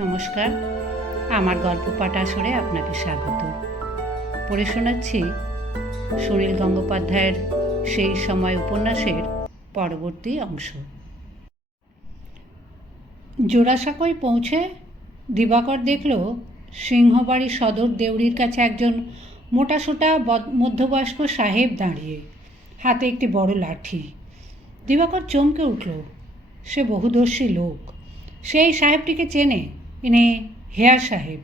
নমস্কার। আমার গল্প পাঠ আসরে আপনাকে স্বাগত। পড়ে শোনাচ্ছি সুনীল গঙ্গোপাধ্যায়ের সেই সময় উপন্যাসের পরবর্তী অংশ। জোড়াসাঁকোয় পৌঁছে দিবাকর দেখল সিংহবাড়ি সদর দেউড়ির কাছে একজন মোটাসোটা মধ্যবয়স্ক সাহেব দাঁড়িয়ে, হাতে একটি বড় লাঠি। দিবাকর চমকে উঠল। সে বহুদর্শী লোক। সেই সাহেবটিকে চেনে ইনি হেয়ার সাহেব।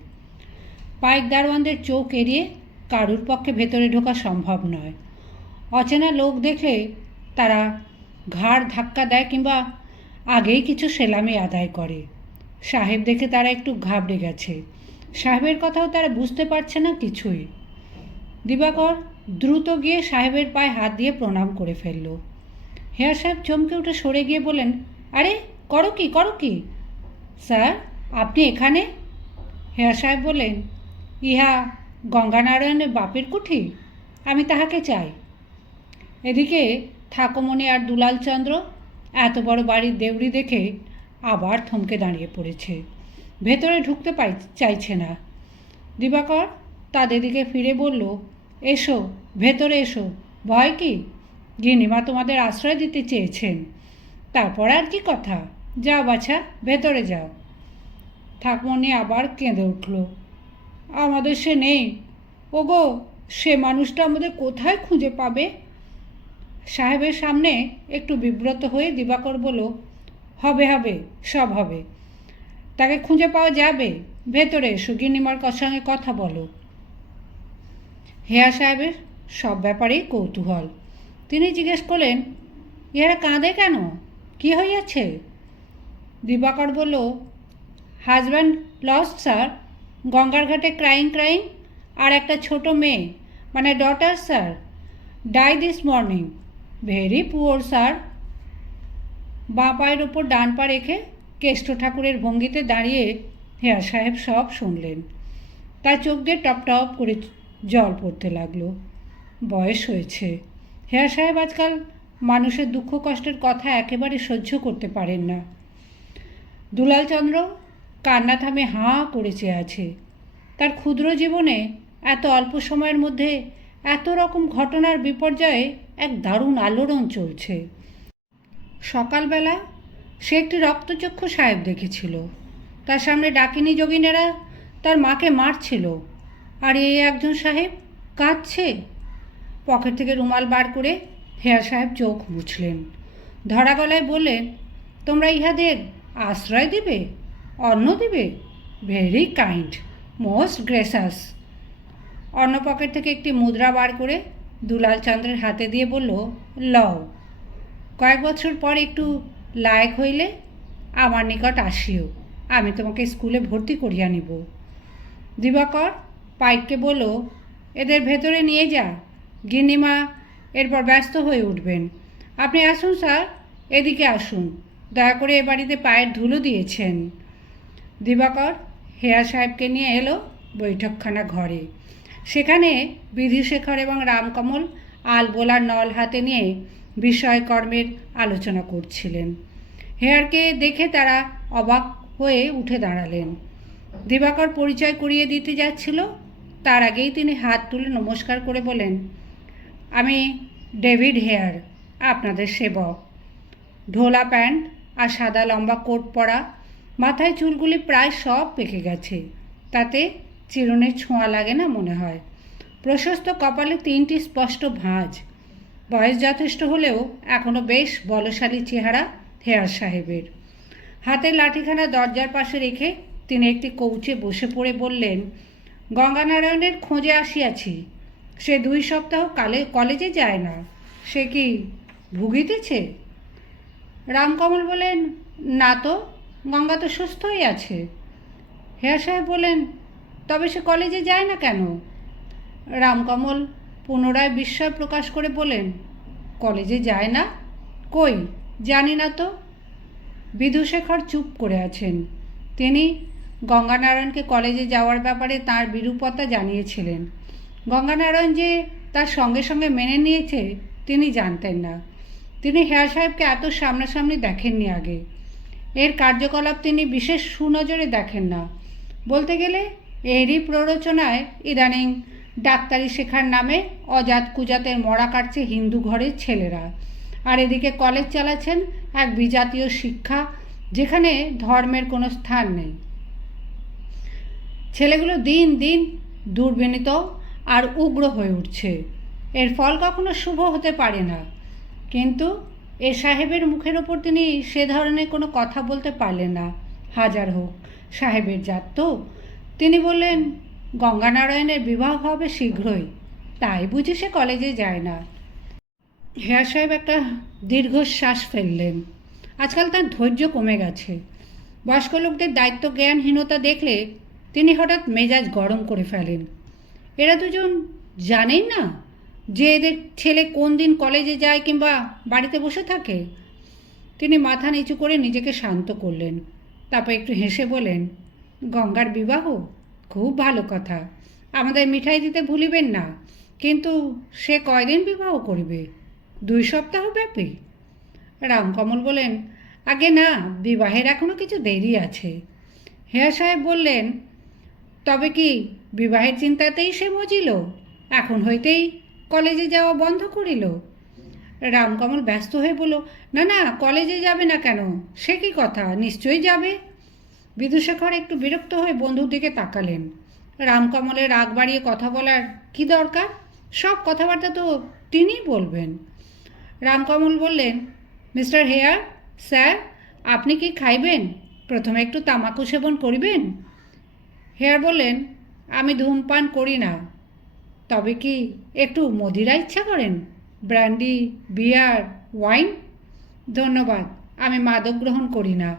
পাইক দারোয়ানদের চোখ এড়িয়ে কারুর পক্ষে ভেতরে ঢোকা সম্ভব নয়। অচেনা লোক দেখলে তারা ঘাড় ধাক্কা দেয় কিংবা আগেই কিছু সেলামি আদায় করে। সাহেব দেখে তারা একটু ঘাবড়ে গেছে। সাহেবের কথাও তারা বুঝতে পারছে না কিছুই। দিবাকর দ্রুত গিয়ে সাহেবের পায়ে হাত দিয়ে প্রণাম করে ফেলল। হেয়ার সাহেব চমকে উঠে সরে গিয়ে বলেন আরে, করো কি করো কি? স্যার? আপনি এখানে? হেয়া সাহেব বললেন, ইহা গঙ্গানারায়ণের বাপের কুঠি, আমি তাহাকে চাই। এদিকে ঠাকুমণি আর দুলালচন্দ্র এত বড় বাড়ির দেউড়ি দেখে আবার থমকে দাঁড়িয়ে পড়েছে। ভেতরে ঢুকতে পাই, চাইছে না। দিবাকর তাদের দিকে ফিরে বলল, এসো, ভেতরে এসো, ভয় কি? গিনিমা তোমাদের আশ্রয় দিতে চেয়েছেন। তারপর আর কি কথা? যাও বাছা, ভেতরে যাও। ঠাকুমনি আবার কেঁদে উঠল। আমাদের সে নেই। ওগো, সে মানুষটা আমাদের কোথায় খুঁজে পাবে? সাহেবের সামনে একটু বিব্রত হয়ে দিবাকর বলল, হবে হবে, সব হবে। তাকে খুঁজে পাওয়া যাবে। ভেতরে এসো গিনিমার সঙ্গে কথা বলো। হেয়া সাহেবের সব ব্যাপারেই কৌতূহল। তিনি জিজ্ঞেস করলেন ইহারা কাঁদে কেন? কি হইয়াছে? দিবাকর বলল হাজব্যান্ড লস্ট স্যার গঙ্গার ঘাটে ক্রাইং ক্রাইং আর একটা ছোট মেয়ে মানে daughter sir die this morning very poor sir বাঁ পায়ের ওপর ডান পা রেখে কেষ্ট ঠাকুরের ভঙ্গিতে দাঁড়িয়ে হেয়ার সাহেব সব শুনলেন। তার চোখ দিয়ে টপ টপ করে জল পড়তে লাগল। বয়স হয়েছে। হেয়ার সাহেব আজকাল মানুষের দুঃখ কষ্টের কথা একেবারে সহ্য করতে পারেন না। দুলালচন্দ্র কান্না থামে হাঁ করে চেয়ে আছে। তার ক্ষুদ্র জীবনে এত অল্প সময়ের মধ্যে এত রকম ঘটনার বিপর্যয়ে এক দারুণ আলোড়ন চলছে। সকালবেলা সে একটি রক্তচক্ষু সাহেব দেখেছিল। তার সামনে ডাকিনী যোগিনেরা, তার মাকে মারছিল। আর এই একজন সাহেব কাঁদছে। পকেট থেকে রুমাল বার করে হেয়ার সাহেব চোখ মুছলেন। ধরা গলায় বললেন, তোমরা ইহাদের আশ্রয় দিবে? অন্ন দিবে? ভেরি কাইন্ড মোস্ট গ্রেসাস অন্য পকেট থেকে একটি মুদ্রা বার করে দুলাল চন্দ্রের হাতে দিয়ে বলল, লও। কয়েক বছর পর একটু লায়ক হইলে আমার নিকট আসিও। আমি তোমাকে স্কুলে ভর্তি করিয়া নিব। দিবাকর পাইককে বলল, এদের ভেতরে নিয়ে যা। গিন্নিমা এরপর ব্যস্ত হয়ে উঠবেন। আপনি আসুন, স্যার। এদিকে আসুন। দয়া করে এ বাড়িতে পায়ের ধুলো দিয়েছেন। দিবাকর হেয়া সাহেবকে নিয়ে এলো বৈঠকখানা ঘরে। সেখানে বিধিশেখর এবং রামকমল আলবোলার নল হাতে নিয়ে বিষয়কর্মের আলোচনা করছিলেন। হেয়ারকে দেখে তারা অবাক হয়ে উঠে দাঁড়ালেন। দিবাকর পরিচয় করিয়ে দিতে যাচ্ছিল, তার আগেই তিনি হাত তুলে নমস্কার করে বলেন আমি ডেভিড হেয়ার, আপনাদের সেবক। ঢোলা প্যান্ট আর সাদা লম্বা কোট পরা মাথায় চুলগুলি প্রায় সব পেকে গেছে। তাতে চিরুনের ছোঁয়া লাগে না মনে হয়। প্রশস্ত কপালে তিনটি স্পষ্ট ভাঁজ। বয়স যথেষ্ট হলেও এখনও বেশ বলশালী চেহারা হেয়ার সাহেবের। হাতে লাঠিখানা দরজার পাশে রেখে তিনি একটি কৌচে বসে পড়ে বললেন, গঙ্গানারায়ণের খোঁজে আসিয়াছি। সে দুই সপ্তাহ কালে কলেজে যায় না। সে কি ভুগিতেছে? রামকমল বলেন না তো গঙ্গা তো সুস্থই আছে। হেয়ার সাহেব বলেন তবে সে কলেজে যায় না কেন? রামকমল পুনরায় বিস্ময় প্রকাশ করে বলেন কলেজে যায় না? কই? জানি না তো। বিধুশেখর চুপ করে আছেন। তিনি গঙ্গানারায়ণকে কলেজে যাওয়ার ব্যাপারে তার বিরূপতা জানিয়েছিলেন। গঙ্গানারায়ণ যে তার সঙ্গে সঙ্গে মেনে নিয়েছে, তিনি জানতেন না। তিনি হেয়ার সাহেবকে এত সামনাসামনি দেখেননি আগে। এর কার্যকলাপ তিনি বিশেষ সুনজরে দেখেন না। বলতে গেলে, এরই প্ররোচনায় ইদানিং ডাক্তারি শেখার নামে অজাত কুজাতের মরা কাটছে হিন্দু ঘরের ছেলেরা। আর এদিকে কলেজ চালাচ্ছেন এক বিজাতীয় শিক্ষা, যেখানে ধর্মের কোনো স্থান নেই। ছেলেগুলো দিন দিন দুর্বিনীত আর উগ্র হয়ে উঠছে। এর ফল কখনো শুভ হতে পারে না। কিন্তু এ সাহেবের মুখের ওপর তিনি সে ধরনের কোনো কথা বলতে পারলেন না। হাজার হোক, সাহেবের জাত তো। তিনি বললেন, গঙ্গানারায়ণের বিবাহ হবে শীঘ্রই। তাই বুঝি সে কলেজে যায় না? হেয়ার সাহেব একটা দীর্ঘশ্বাস ফেললেন। আজকাল তার ধৈর্য কমে গেছে। বয়স্ক লোকদের দায়িত্ব জ্ঞানহীনতা দেখলে তিনি হঠাৎ মেজাজ গরম করে ফেলেন। এরা দুজন জানেন না? যে এদের ছেলে কোন দিন কলেজে যায় কিংবা বাড়িতে বসে থাকে? তিনি মাথা নিচু করে নিজেকে শান্ত করলেন। তারপর একটু হেসে বলেন গঙ্গার বিবাহ? খুব ভালো কথা। আমাদের মিঠাই দিতে ভুলিবেন না। কিন্তু সে কয়দিন বিবাহ করবে? দুই সপ্তাহ ব্যাপী? রামকমল বলেন আগে না, বিবাহের এখনও কিছু দেরি আছে। হেয়া সাহেব বললেন, তবে কি বিবাহের চিন্তাতেই সে মজিল? এখন হইতেই কলেজে যাওয়া বন্ধ করিল। রামকমল ব্যস্ত হয়ে বলল, না না, কলেজে যাবে না কেন? সে কি কথা? নিশ্চয়ই যাবে? বিদুশেখর একটু বিরক্ত হয়ে বন্ধুর দিকে তাকালেন। রামকমলের রাগ বাড়িয়ে কথা বলার কি দরকার? সব কথাবার্তা তো তিনিই বলবেন। রামকমল বললেন, মিস্টার হেয়ার, স্যার, আপনি কি খাইবেন? প্রথমে একটু তামাকু সেবন করিবেন? হেয়ার বললেন, আমি ধূমপান করি না। তবে কি একটু মদিরা ইচ্ছা করেন? Brandy, beer, wine? ধন্যবাদ, আমি মাদক গ্রহণ করি না।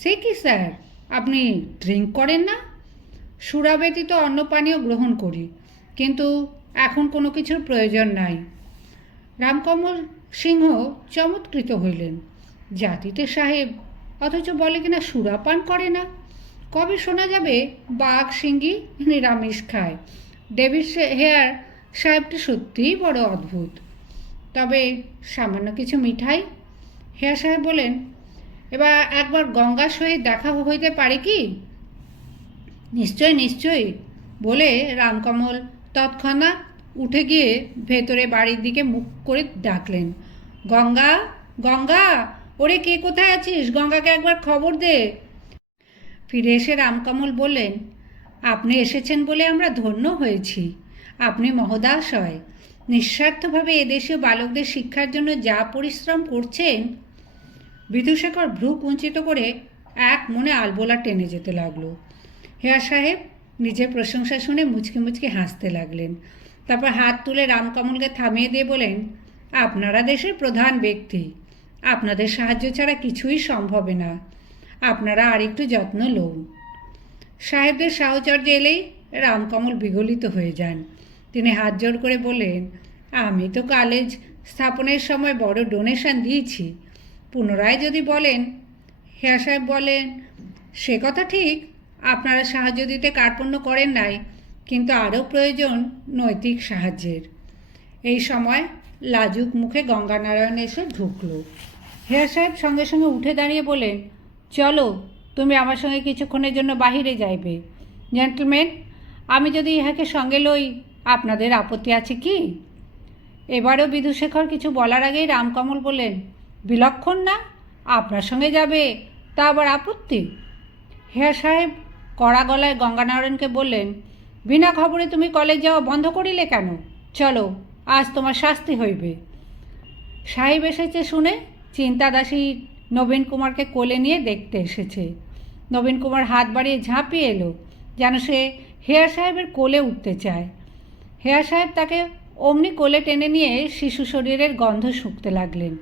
সে কি স্যার? আপনি ড্রিঙ্ক করেন না? সুরা ব্যতীত অন্য পানীয় গ্রহণ করি, কিন্তু এখন কোনো কিছুর প্রয়োজন নাই। রামকমল সিংহ চমৎকৃত হইলেন। জাতিতে সাহেব, অথচ বলে কিনা সুরাপান করে না? কবে শোনা যাবে বাঘ সিঙ্গি নিরামিষ খায়? ডেভিড হেয়ার সাহেবটি সত্যিই বড় অদ্ভুত। তবে সামান্য কিছু মিঠাই? হেয়ার সাহেব বলেন এবার একবার গঙ্গার সহিত দেখা হইতে পারে কি? নিশ্চয় নিশ্চয়ই বলে রামকমল তৎক্ষণাৎ উঠে গিয়ে ভেতরে বাড়ির দিকে মুখ করে ডাকলেন, গঙ্গা গঙ্গা, ওরে কে কোথায় আছিস? গঙ্গাকে একবার খবর দে। ফিরে এসে রামকমল বললেন আপনি এসেছেন বলে আমরা ধন্য হয়েছি। আপনি মহোদাশয় নিঃস্বার্থভাবে এদেশীয় বালকদের শিক্ষার জন্য যা পরিশ্রম করছেন বিধুশেখর ভ্রু কুঞ্চিত করে এক মনে আলবোলা টেনে যেতে লাগল। হেয়া সাহেব নিজের প্রশংসা শুনে মুচকি মুচকি হাসতে লাগলেন। তারপর হাত তুলে রামকমলকে থামিয়ে দিয়ে বলেন, আপনারা দেশের প্রধান ব্যক্তি। আপনাদের সাহায্য ছাড়া কিছুই সম্ভবে না। আপনারা আরেকটু যত্ন লন। সাহেবদের সাহচর্য এলেই রামকমল বিগলিত হয়ে যান। তিনি হাত জোর করে বললেন, আমি তো কলেজ স্থাপনের সময় বড় ডোনেশন দিয়েছি। পুনরায় যদি বলেন হেয়া সাহেব, বলেন। সে কথা ঠিক। আপনারা সাহায্য দিতে কার্পণ্য করেন নাই, কিন্তু আরও প্রয়োজন নৈতিক সাহায্যের এই সময় লাজুক মুখে গঙ্গানারায়ণ এসে ঢুকল। হেয়ার সাহেব সঙ্গে সঙ্গে উঠে দাঁড়িয়ে বলেন চলো তুমি আমার সঙ্গে কিছুক্ষণের জন্য বাহিরে যাইবে। জেন্টলম্যান আমি যদি ইহাকে সঙ্গে লই, আপনাদের আপত্তি আছে কি? এবারও বিধুশেখর কিছু বলার আগেই রামকমল বললেন, বিলক্ষণ না, আপনার সঙ্গে যাবে, তা আবার আপত্তি? হেয়া সাহেব কড়া গলায় গঙ্গানারায়ণকে বললেন, বিনা খবরে তুমি কলেজ যাওয়া বন্ধ করিলে কেন? চলো, আজ তোমার শাস্তি হইবে। সাহেব এসেছে শুনে চিন্তাদাসী নবীন কুমারকে কোলে নিয়ে দেখতে এসেছে। নবীন কুমার হাত বাড়িয়ে ঝাঁপিয়ে এলো, যেন সে হেয়ার সাহেবের কোলে উঠতে চায়। হেয়ার সাহেব তাকে অমনি কোলে টেনে নিয়ে শিশু শরীরের গন্ধ শুঁকতে লাগলেন।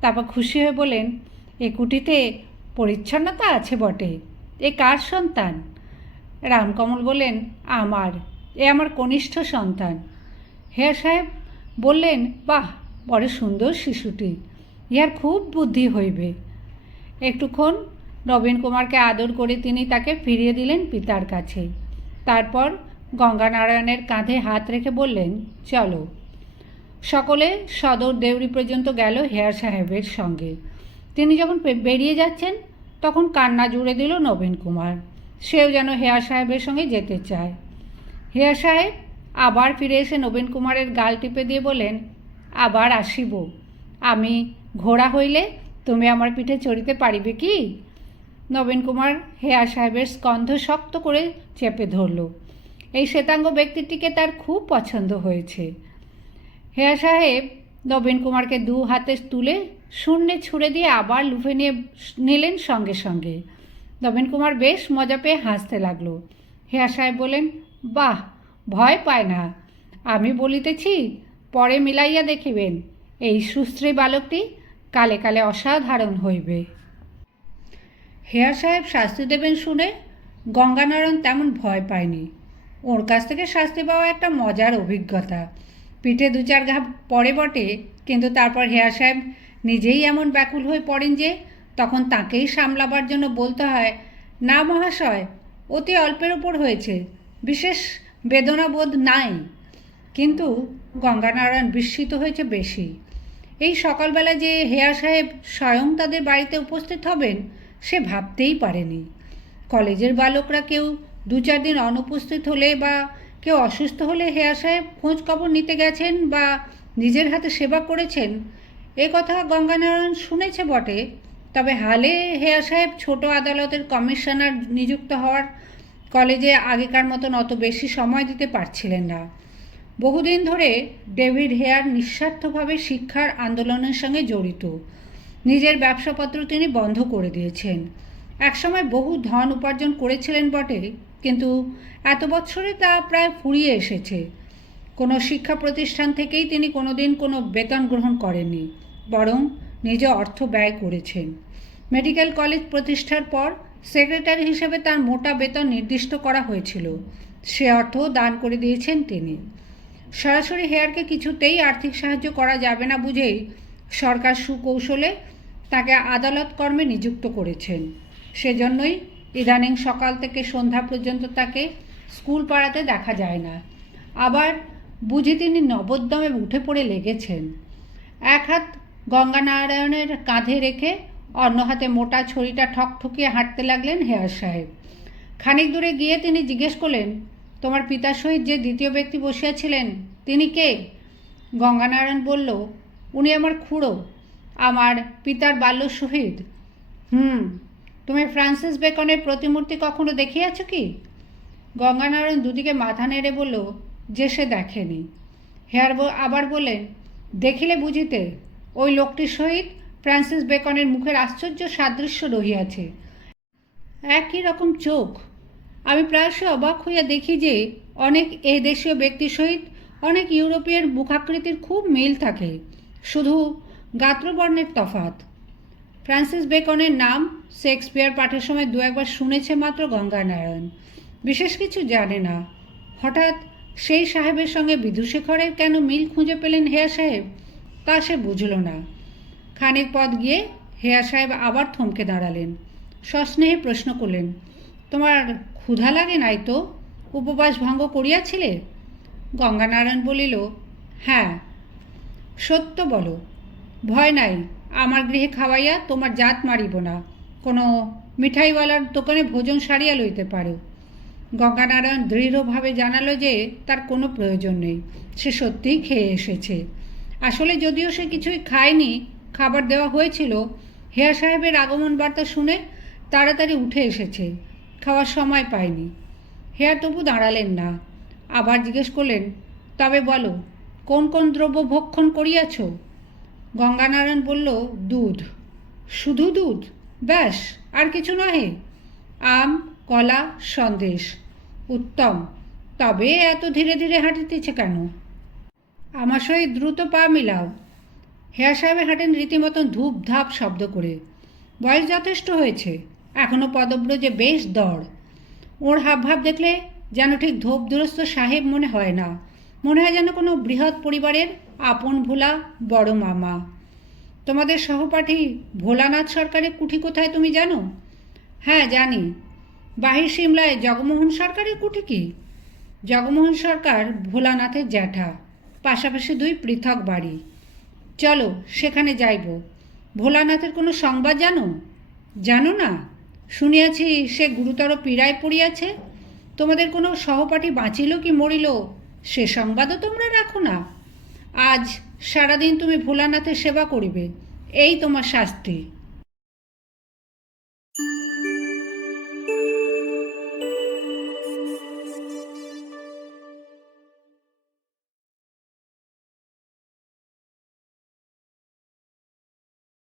তারপর খুশি হয়ে বলেন এ কুটিতে পরিচ্ছন্নতা আছে বটে, এ কার সন্তান? রামকমল বললেন, আমার, এ আমার কনিষ্ঠ সন্তান। হেয়ার সাহেব বললেন, বাহ, বড় সুন্দর শিশুটি, ইহার খুব বুদ্ধি হইবে। একটুক্ষণ নবীন কুমারকে আদর করে তিনি তাকে ফিরিয়ে দিলেন পিতার কাছে। তারপর গঙ্গানারায়ণের কাঁধে হাত রেখে বললেন, চলো। সকলে সদর দেউরি পর্যন্ত গেল হেয়ার সাহেবের সঙ্গে। তিনি যখন বেরিয়ে যাচ্ছেন, তখন কান্না জুড়ে দিল নবীন কুমার। সেও যেন হেয়ার সাহেবের সঙ্গে যেতে চায়। হেয়ার সাহেব আবার ফিরে এসে নবীন কুমারের গাল টিপে দিয়ে বলেন আবার আসিব। আমি ঘোড়া হইলে তুমি আমার পিঠে চড়িতে পারিবে কি? নবীন কুমার হেয়া সাহেবের স্কন্ধ শক্ত করে চেপে ধরল। এই শ্বেতাঙ্গ ব্যক্তিটিকে তার খুব পছন্দ হয়েছে। হেয়া সাহেব নবীন কুমারকে দু হাতে তুলে শূন্যে ছুঁড়ে দিয়ে আবার লুফে নিয়ে নিলেন সঙ্গে সঙ্গে। নবীন কুমার বেশ মজা পেয়ে হাসতে লাগল। হেয়া সাহেব বলেন বাহ, ভয় পায় না। আমি বলিতেছি, পরে মিলাইয়া দেখিবেন। এই সুশ্রী বালকটি কালে কালে অসাধারণ হইবে। হেয়ার সাহেব শাস্তি দেবেন শুনে গঙ্গানারায়ণ তেমন ভয় পায়নি। ওর কাছ থেকে শাস্তি পাওয়া একটা মজার অভিজ্ঞতা। পিঠে দু চার ঘা পরে বটে, কিন্তু তারপর হেয়ার সাহেব নিজেই এমন ব্যাকুল হয়ে পড়েন যে তখন তাকেই সামলাবার জন্য বলতে হয়, না মহাশয়, অতি অল্পের ওপর হয়েছে, বিশেষ বেদনাবোধ নাই। কিন্তু গঙ্গানারায়ণ বিস্মিত হয়েছে বেশি। এই সকালবেলা যে হেয়া সাহেব স্বয়ং তাদের বাড়িতে উপস্থিত হবেন সে ভাবতেই পারেনি। কলেজের বালকরা কেউ দু চার দিন অনুপস্থিত হলে বা কেউ অসুস্থ হলে হেয়া সাহেব খোঁজ খবর নিতে গেছেন বা নিজের হাতে সেবা করেছেন, এ কথা গঙ্গানারায়ণ শুনেছে বটে। তবে হালে হেয়া সাহেব ছোট আদালতের কমিশনার নিযুক্ত হওয়ার কলেজে আগেকার মতন অত বেশি সময় দিতে পারছিলেন না। বহুদিন ধরে ডেভিড হেয়ার নিঃস্বার্থভাবে শিক্ষার আন্দোলনের সঙ্গে জড়িত। নিজের ব্যবসাপত্র তিনি বন্ধ করে দিয়েছেন। একসময় বহু ধন উপার্জন করেছিলেন বটে, কিন্তু এত বছরে তা প্রায় ফুরিয়ে এসেছে। কোনো শিক্ষা প্রতিষ্ঠান থেকেই তিনি কোনোদিন কোনো বেতন গ্রহণ করেননি, বরং নিজে অর্থ ব্যয় করেছেন। মেডিকেল কলেজ প্রতিষ্ঠার পর সেক্রেটারি হিসেবে তার মোটা বেতন নির্দিষ্ট করা হয়েছিল। সে অর্থ দান করে দিয়েছেন তিনি। সরাসরি হেয়ারকে কিছুতেই আর্থিক সাহায্য করা যাবে না বুঝেই সরকার সুকৌশলে তাকে আদালত কর্মে নিযুক্ত করেছেন। সেজন্যই ইদানিং সকাল থেকে সন্ধ্যা পর্যন্ত তাকে স্কুল পাড়াতে দেখা যায় না। আবার বুঝি তিনি নবদ্যমে উঠে পড়ে লেগেছেন। এক হাত গঙ্গানারায়ণের কাঁধে রেখে অন্য হাতে মোটা ছড়িটা ঠকঠকিয়ে হাঁটতে লাগলেন হেয়ার সাহেব। খানিক দূরে গিয়ে তিনি জিজ্ঞেস করলেন, তোমার পিতার সহিত যে দ্বিতীয় ব্যক্তি বসিয়াছিলেন, তিনি কে? গঙ্গানারায়ণ বলল, উনি আমার খুড়ো। আমার পিতার বাল্য শহীদ। হুম, তুমি ফ্রান্সিস বেকনের প্রতিমূর্তি কখনো দেখিয়াছ কি? গঙ্গানারায়ণ দুদিকে মাথা নেড়ে বলল, যে সে দেখেনি। হেয়ার আবার বললেন দেখিলে বুঝিতে, ওই লোকটির সহিত ফ্রান্সিস বেকনের মুখের আশ্চর্য সাদৃশ্য রহিয়াছে। একই রকম চোখ। আমি প্রায়শ অবাক হইয়া দেখি যে অনেক এ দেশীয় ব্যক্তির সহিত অনেক ইউরোপীয় মুখাকৃতির খুব মিল থাকে। শুধু গাত্রবর্ণের তফাত ফ্রান্সিস বেকনের নাম শেক্সপিয়ার পাঠের সময় দু একবার শুনেছে মাত্র গঙ্গানারায়ণ। বিশেষ কিছু জানে না। হঠাৎ সেই সাহেবের সঙ্গে বিধুশেখরের কেন মিল খুঁজে পেলেন হেয়া সাহেব? তা সে বুঝল না। খানিক পথ গিয়ে হেয়া সাহেব আবার থমকে দাঁড়ালেন। সস্নেহে প্রশ্ন করলেন, তোমার ক্ষুধা লাগে নাই তো? উপবাস ভঙ্গ করিয়াছিলে? গঙ্গানারায়ণ বলিল হ্যাঁ। সত্য বলো ভয় নাই। আমার গৃহে খাওয়াইয়া তোমার জাত মারিব না। কোনো মিঠাইওয়ালার দোকানে ভোজন সারিয়া লইতে পারো। গঙ্গানারায়ণ দৃঢ়ভাবে জানালো যে তার কোনো প্রয়োজন নেই। সে সত্যিই খেয়ে এসেছে। আসলে যদিও সে কিছুই খায়নি, খাবার দেওয়া হয়েছিল, হেয়া সাহেবের আগমন বার্তা শুনে তাড়াতাড়ি উঠে এসেছে। খাওয়ার সময় পায়নি হেয়া তবু দাঁড়ালেন না। আবার জিজ্ঞেস করলেন, তবে বলো, কোন কোন দ্রব্য ভক্ষণ করিয়াছ? গঙ্গানারায়ণ বলল, দুধ। শুধু দুধ? ব্যাস, আর কিছু নহে। আম, কলা, সন্দেশ। উত্তম। তবে এত ধীরে ধীরে হাঁটিতেছে কেন? আমার সহিত দ্রুত পা মিলাও। হেয়া সাহেবে হাঁটেন রীতিমতন ধূপ ধাপ শব্দ করে। বয়স যথেষ্ট হয়েছে। এখনও পদব্রজে বেশ দড় ওর হাবভাব দেখলে যেন ঠিক ধূপদুরস্ত সাহেব মনে হয় না। মনে হয় যেন কোনো বৃহৎ পরিবারের আপন ভোলা বড় মামা। তোমাদের সহপাঠী ভোলানাথ সরকারের কুঠি কোথায় তুমি জানো? হ্যাঁ জানি। বাহির সিমলায় জগমোহন সরকারের কুঠি কি? জগমোহন সরকার ভোলানাথের জ্যাঠা, পাশাপাশি দুই পৃথক বাড়ি। চলো, সেখানে যাইব। ভোলানাথের কোনো সংবাদ জানো? জানো না? শুনিয়াছি সে গুরুতর পীড়ায় পড়িয়াছে। তোমাদের কোনো সহপাঠী বাঁচিল কি মরিল? সে সংবাদও তোমরা রাখো না। আজ সারাদিন তুমি ভোলানাথের সেবা করিবে। এই তোমার শাস্তি।